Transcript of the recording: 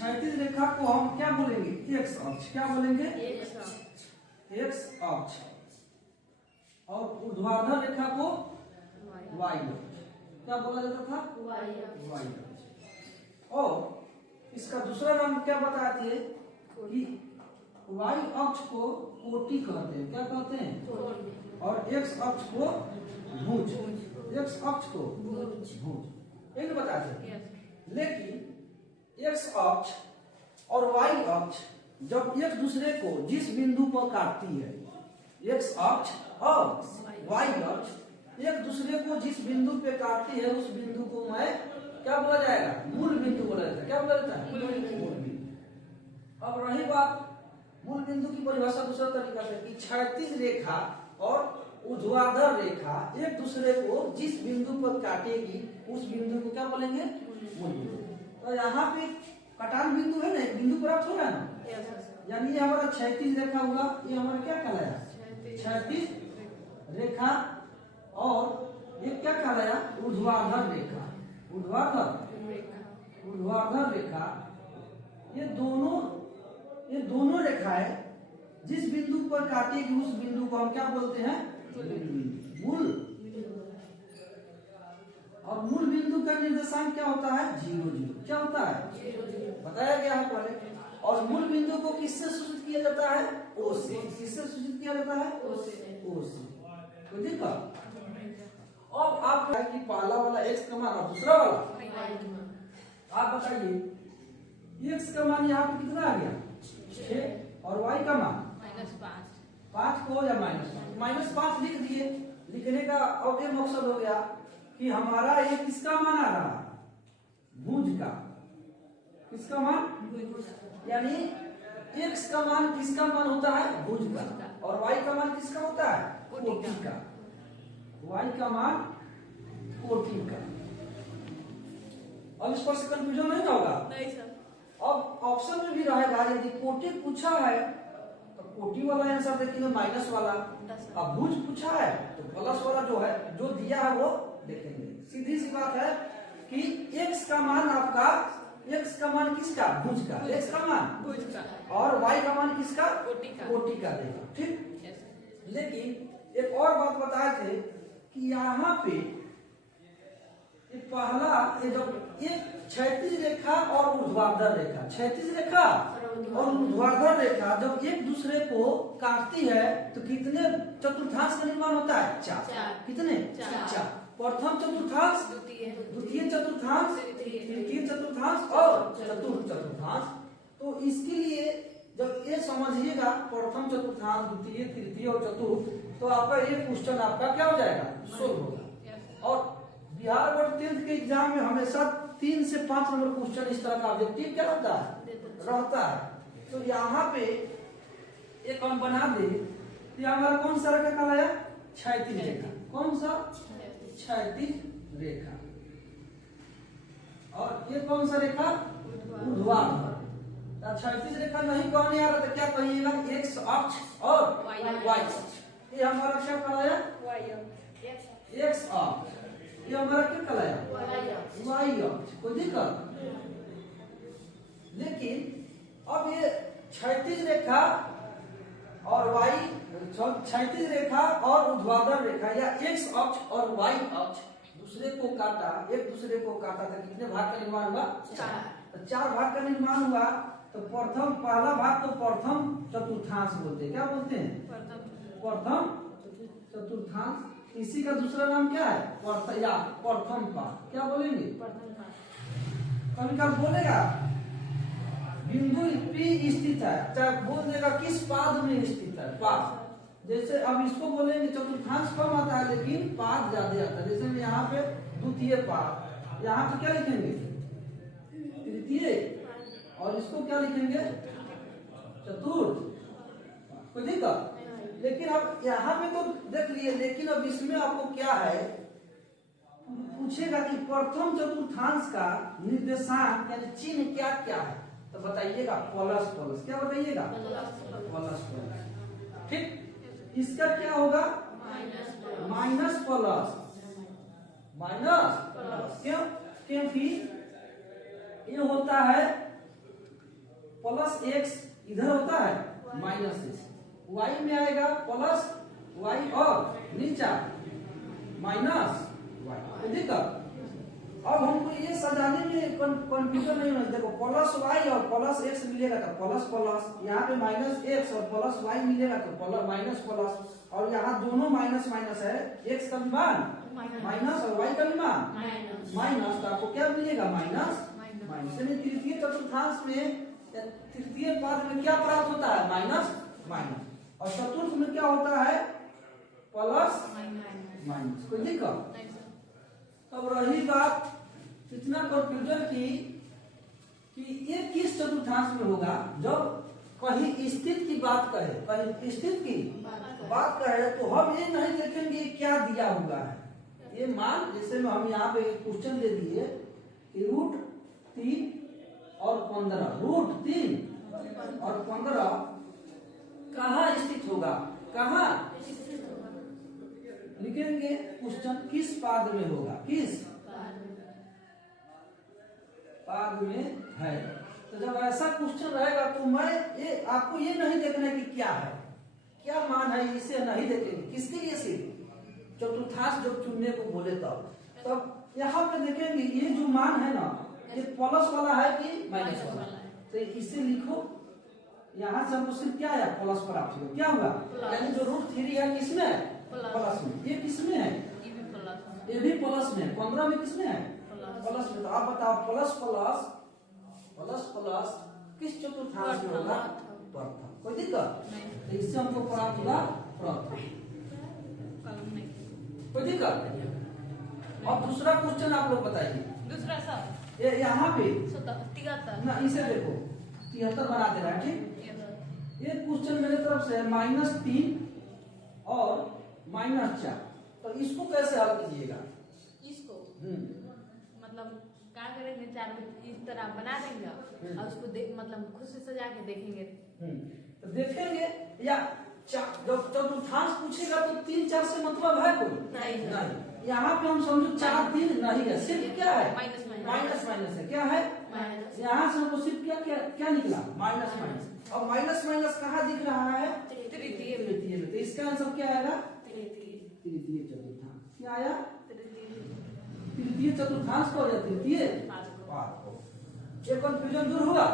क्षैतिज रेखा को हम क्या बोलेंगे? एक्स अक्ष। क्या बोलेंगे? एक्स अक्ष। और ऊर्ध्वाधर रेखा को वाई अक्ष। क्या बोला जाता था? वाई अक्ष। और इसका दूसरा नाम क्या बताते हैं कि वाई अक्ष को कोटि कहते हैं। क्या कहते हैं? और एक्स अक्ष को भुज। एक्स अक्ष को भुज एक बताते हैं। लेकिन एक्स अक्ष और वाई अक्ष जब एक दूसरे को जिस बिंदु पर काटती है, एक्स अक्ष और वाई अक्ष एक दूसरे को जिस बिंदु पे काटती है, उस बिंदु को मैं क्या बोला जाएगा? मूल बिंदु बोला जाता है। क्या बोला जाता है? मूल बिंदु। अब रही बात मूल बिंदु की परिभाषा दूसरा तरीका से कि क्षैतिज रेखा और ऊर्ध्वाधर रेखा एक दूसरे को जिस बिंदु पर काटेगी, उस बिंदु को क्या बोलेंगे? मूल बिंदु। तो यहाँ पे कटान बिंदु है ना, एक बिंदु प्राप्त हो रहा है ना, यानी ये हमारा क्षैतिज रेखा हुआ। ये हमारा क्या कहलाया? क्षैतिज रेखा। और ये क्या कहलाया? ऊर्ध्वाधर रेखा। ऊर्ध्वाधर रेखा। ये दोनों रेखाएं जिस बिंदु पर काटेगी, उस बिंदु को हम क्या बोलते हैं? मूल। और मूल बिंदु का निर्देशांक क्या होता है? 0 0। क्या होता है? बताया गया है पहले। और मूल बिंदु को किससे सूचित किया जाता है? ओ से। किससे सूचित किया जाता है? ओ से। तो देखा अब आप कि पहला वाला x का मान और दूसरा वाला आप बताइए। x का मान यहाँ पे कितना आ गया? 6। और y का मान -5 को या -5 लिख दिए। लिखने का अब ये मकसद हो गया कि हमारा ये किसका मान आ रहा? भुज का। किसका मान? यानी x का मान किसका मान होता है? भुज का। और y का मान किसका होता है? कोटि का। y का मान कोटि का। अब इस पर से कंफ्यूजन नहीं होगा? नहीं सर। अब ऑप्शन में भी रहेगा, यदि कोटि पूछा है तो कोटि वाला आंसर देखेंगे, माइनस वाला। अब भुज पूछा है तो प्लस वाला जो है, जो दिया है वो देखेंगे। सीधी सी बात है कि x का मान आपका, x का मान किसका? भुज का। x का मान भुज का। और y का मान किसका? कोटि का देगा। ठीक। लेकिन एक और बात बताए थे कि यहाँ पे पहला जब एक क्षैतिज रेखा और ऊर्ध्वाधर रेखा, क्षैतिज रेखा और ऊर्ध्वाधर रेखा जब एक दूसरे को काटती है तो कितने चतुर्थांश का निर्माण होता है? 4। कितने? 4। प्रथम चतुर्थांश, द्वितीय चतुर्थांश, तृतीय चतुर्थांश और चतुर्थ चतुर्थांश। तो इसके लिए जब ये समझिएगा प्रथम चतुर्थांश, द्वितीय, तृतीय और चतुर्थ, तो आपका ये क्वेश्चन आपका क्या हो जाएगा? सोल्व होगा। और बिहार बोर्ड 10th के एग्जाम में हमेशा 3 से 5 नंबर क्वेश्चन इस तरह का ऑब्जेक्टिव क्या होता है? रहता है। तो यहाँ पे एक हम बना दे तो हमारा कौन सा रेखा कहलाया? क्षैतिज रेखा। कौन सा? क्षैतिज रेखा। और ये कौन सा रेखा? ऊर्ध्वाधर। क्षैतिज रेखा नहीं कहने आ रहा तो क्या कहिएगा? एक्स अक्ष और वाई अक्ष। ये हमारा क्या कहलाया? एक्स अक्ष। ये हमारा क्या कहलाया? वाई अक्ष। कोई दिक्कत? लेकिन अब ये क्षैतिज रेखा और वाई, क्षैतिज रेखा और ऊर्ध्वाधर रेखा या एक्स अक्ष और वाई अक्ष दूसरे को काटा, एक दूसरे को काटा तो कितने भाग का निर्माण हुआ? 4। तो 4 भाग का निर्माण हुआ। तो प्रथम, पहला भाग को प्रथम चतुर्थांश बोलते हैं। क्या बोलते हैं? प्रथम चतुर्थांश। इसी का दूसरा नाम क्या है? प्रथम पाद। क्या बोलेंगे? कभी कभी बोलेगा बिंदु P स्थित है, चाहे बोल देगा किस पाद में स्थित है? पाद। जैसे अब इसको बोलेंगे चतुर्थांश कम आता है लेकिन पाद ज्यादा आता है। जैसे यहाँ पे द्वितीय पाद, यहाँ पे क्या लिखेंगे? तृतीय। और इसको क्या लिखेंगे? चतुर्थ। कोई दिक्कत? लेकिन अब यहाँ पे तो देख लिए, लेकिन अब इसमें आपको क्या है पूछेगा कि प्रथम चतुर्थांश का निर्देशांक यानी चिन्ह क्या क्या है? तो बताइएगा प्लस प्लस। क्या बताइएगा? Plus plus. ठीक। इसका क्या होगा? Minus plus. माइनस। क्यों? क्योंकि ये होता है प्लस एक्स इधर होता है माइनस एक्स, वाई में आएगा प्लस वाई और नीचा माइनस वाई। ठीक है, अब हमको ये सजाने में कंफ्यूजन नहीं होना। देखो प्लस वाई और प्लस एक्स मिलेगा तो प्लस प्लस, यहाँ पे माइनस एक्स और प्लस वाई मिलेगा तो प्लस माइनस प्लस, और यहाँ दोनों माइनस माइनस है, एक्स का भी मान माइनस और वाई का भी मान माइनस, तो आपको क्या मिलेगा माइनस माइनस। यानी तृतीय चतुर्थांश में तृतीय पद में क्या प्राप्त होता है माइनस माइनस, और चतुर्थ में क्या होता है प्लस माइनस। कोई दिक्कत? अब रही बात इतना कंफ्यूजन की कि ये किस चतुर्थांश में होगा, जब कहीं स्थित की बात कहे, कहीं स्थित की बात कहे तो हम ये नहीं देखेंगे क्या दिया हुआ है। ये मान जैसे में हम यहाँ पे क्वेश्चन दे दिए कि √3 और 15, √3 और 15 कहाँ स्थित होगा, कहाँ लिखेंगे क्वेश्चन किस पाद में होगा, किस पाद में है। तो जब ऐसा क्वेश्चन रहेगा तो मैं ये आपको ये नहीं देखना है कि क्या है, क्या मान है, इसे नहीं देखेंगे। किसके लिए? सिर्फ चतुर्थांश जब चुनने को बोले तब यहाँ पे देखेंगे ये जो मान है ना, ये प्लस वाला है कि माइनस वाला, तो इसे लिखो। यहाँ से हमको सिर्फ क्या है प्लस प्राप्त हुआ, क्या हुआ, यानी जो √3 है किसमें है प्लस में, ये किसमें है ये भी प्लस में, 15 में किसमें है प्लस में। तो आप बताओ प्लस प्लस प्लस प्लस किस चतुर्थांश में होगा प्रथम। कोई दिक्कत? तो इससे हमको प्राप्त हुआ प्रथम। कोई दिक्कत? अब दूसरा क्वेश्चन आप लोग बताइए। दूसरा सर ये यहाँ पे 73 ना, इसे देखो 73 बना दे रहा है। ठीक, ये क्वेश्चन मेरे तरफ से -3 और -4, तो इसको कैसे हल कीजिएगा? इसको मतलब क्या करेंगे, चार इस तरह बना देंगे और उसको मतलब खुद से सजा के देखेंगे। तो देखेंगे या जब चतुर्थांश पूछेगा तो 3 4 से मतलब है कोई नहीं। यहाँ पे हम समझो 4 3 नहीं है, सिर्फ क्या है माइनस माइनस है। क्या है यहाँ से हमको सिर्फ क्या क्या क्या निकला माइनस माइनस। अब माइनस माइनस कहाँ दिख रहा है तृतीय में, तो इसका आंसर क्या आएगा तृतीय चतुर्थांश। क्या आया तृतीय चतुर्थांश को या तृतीय पाद को। ये कंफ्यूजन दूर हुआ।